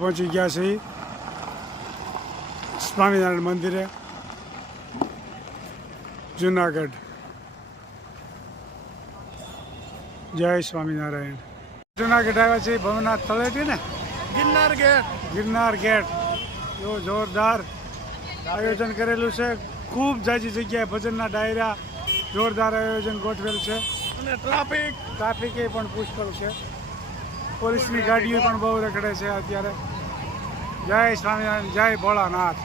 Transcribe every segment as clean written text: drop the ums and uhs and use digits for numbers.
પહોંચી ગયા છે સ્વામિનારાયણ મંદિરે જુનાગઢ. જય સ્વામિનારાયણ. જુનાગઢ આવ્યા છે ભવનાથ તળેટી ને ગિરનાર ગેટ. એવો જોરદાર આયોજન કરેલું છે. ખૂબ જાજી જગ્યાએ ભજનના ડાયરા જોરદાર આયોજન ગોઠવેલ છે અને ટ્રાફિક એ પણ પુષ્કળ છે. પોલીસની ગાડીઓ પણ બહુ રખડે છે અત્યારે. જય સ્વામિનારાયણ. જય ભોળાનાથ.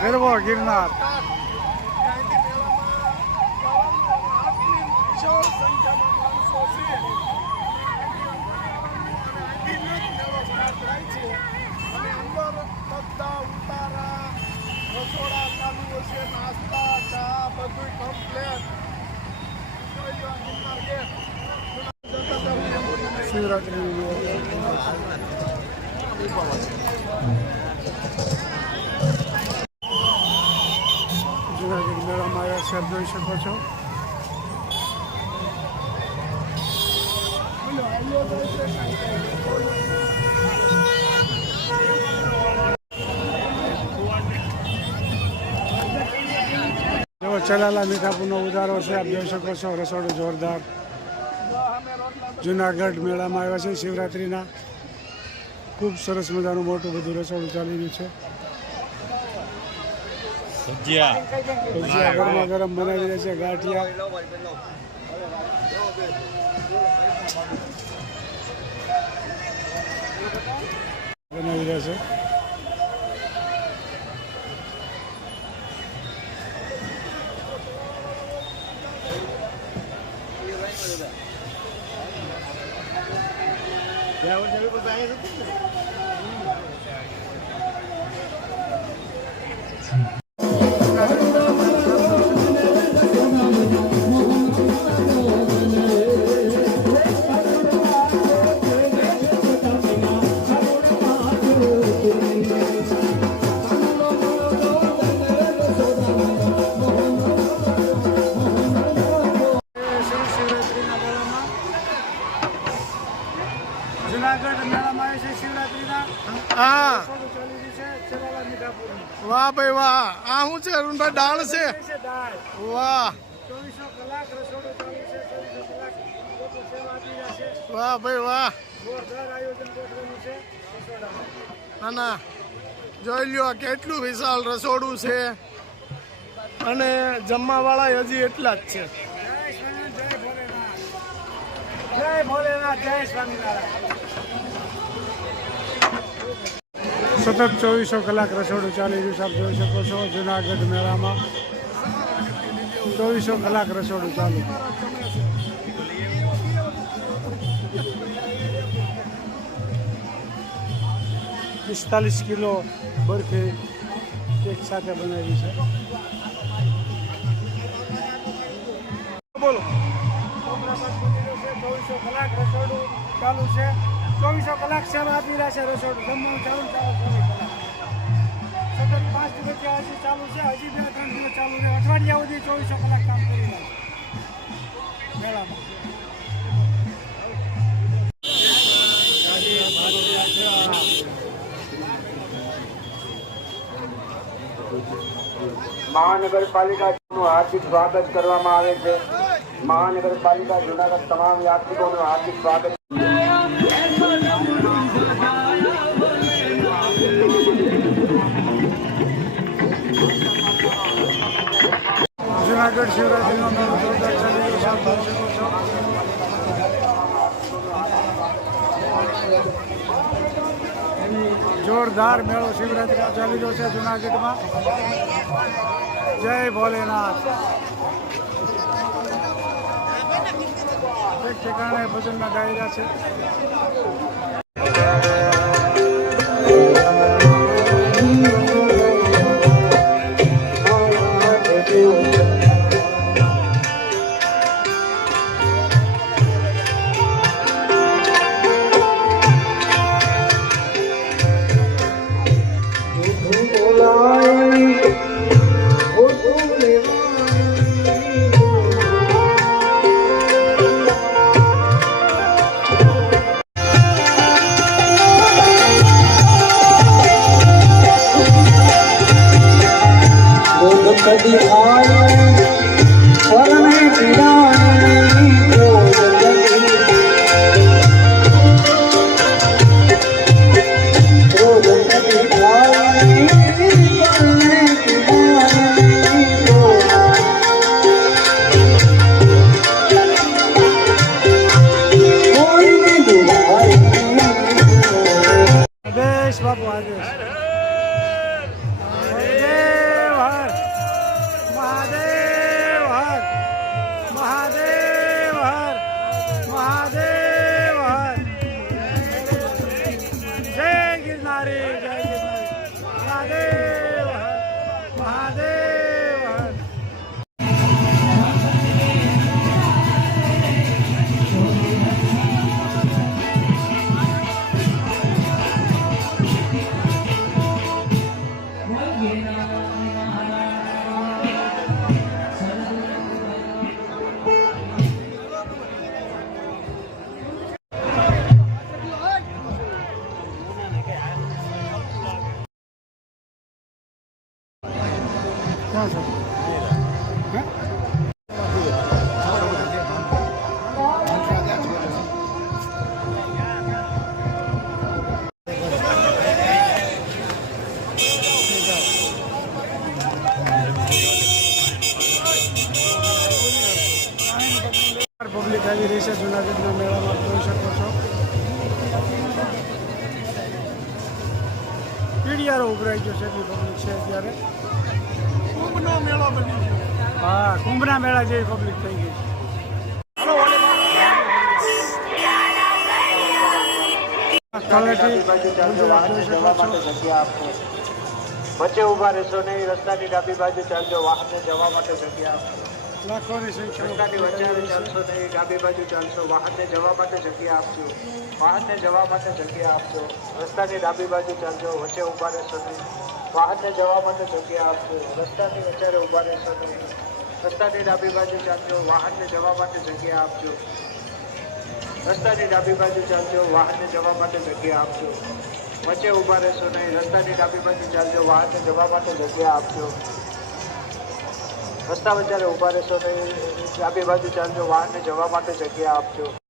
ગરવો ગિરનાર. શિવરાત્રી જુનાગઢ મેળામાં આવ્યા છે, આપ જોઈ શકો છો. ચલાલા મીઠાપુરનો ઉતારો છે, આપ જોઈ શકો છો. રસોડું જોરદાર. જુનાગઢ મેળામાં આવ્યા છે શિવરાત્રિના. ખૂબ સરસ મજાનું મોટું બધું રસોડું ચાલી રહ્યું છે. ભજીયા ગરમા ગરમ બનાવી રહ્યા છે. ગાંઠિયા બનાવી રહ્યા છે. જુનાગઢ મેળામાં આવે છે શિવરાત્રીના. હા, વાહ ભાઈ વાહ. આ શું છે અરુણભાઈ? દાળ છે. વાહ 24 કલાક રસોડું ચાલુ છે. 24 કલાક લોકો સેવા આપી રહ્યા છે. વાહ ભાઈ વાહ. જોરદાર આયોજન ગોઠવેલું છે રસોડામાં. ના જોઈ લ્યો કેટલું વિશાળ રસોડું છે અને જમવાવાળા હજી એટલા જ છે. જય ભોલેનાથ. જય સ્વામિનારાયણ. સતત 24 કલાક રસોડું ચાલી રહ્યું છે, આપ જોઈ શકો છો. જુનાગઢ મેળામાં 24 કલાક રસોડું ચાલુ. પિસ્તાલીસ કિલો બરફી એક સાથે બનાવી છે. બોલો. 24 કલાક રસોડું ચાલુ છે. 24 કલાક સેવા આપી રહ્યા છે. રસોડું જમવાનું ચાલુ સતત 5 દિવસથી હજી ચાલુ છે. હજી 2-3 દિવસ ચાલુ છે. અઠવાડિયા સુધી 24 કલાક કામ કરી રહ્યા છે મેળામાં. મહાનગરપાલિકાનું હાર્દિક સ્વાગત કરવામાં આવે છે. મહાનગરપાલિકા જુનાગઢ તમામ યાત્રિકોનું હાર્દિક સ્વાગત. જુનાગઢ શિવરાત્રીનો મેળો જોરદાર ચાલી રહ્યો છે. જોરદાર મેળો શિવરાત્રી ચાલી રહ્યો છે જુનાગઢમાં. જય ભોલેનાથ. એક ઠેકાણે ભજનના ડાયરા છે. મહાદેવ હર. જય ગિરનારી, જય ગિરનારી. મહાદેવ હર, મહાદેવ હર. ક્યાં છે? હે? પબ્લિક આવી રહી છે જુનાગઢના મેળામાં, જોઈ શકો છો. પીડિયારો ઉભરાઈ ગયો છે, એટલી પબ્લિક છે અત્યારે. કુંભનો મેળો બની છે. હા, કુંભના મેળા જેવી પબ્લિક થઈ ગઈ છે. ડાબી બાજુ ચાલજો, વાહનને જવા માટે જગ્યા આપજો. વચ્ચે ઊભા રહેશો નહીં. રસ્તાની ડાબી બાજુ ચાલજો, વાહનને જવા માટે જગ્યા આપજો. લાખોની સંખ્યામાં રસ્તાની વચ્ચે ચાલશો નહીં. ડાબી બાજુ ચાલશો, વાહનને જવા માટે જગ્યા આપજો. વાહનને જવા માટે જગ્યા આપજો. રસ્તાની ડાબી બાજુ ચાલજો, વચ્ચે ઊભા રહેશો નહીં. વાહનને જવા માટે જગ્યા આપજો. રસ્તાની વચ્ચે ઊભા રહેશો નહીં. રસ્તાની ડાબી બાજુ ચાલજો, વાહનને જવા માટે જગ્યા આપજો. રસ્તાની ડાબી બાજુ ચાલજો, વાહનને જવા માટે જગ્યા આપજો. વચ્ચે ઊભા રહેશો નહીં. રસ્તાની ડાબી બાજુ ચાલજો, વાહનને જવા માટે જગ્યા આપજો. રસ્તા વચ્ચે ઊભા રહેશો નહીં. ડાબી બાજુ ચાલજો, વાહનને જવા માટે જગ્યા આપજો.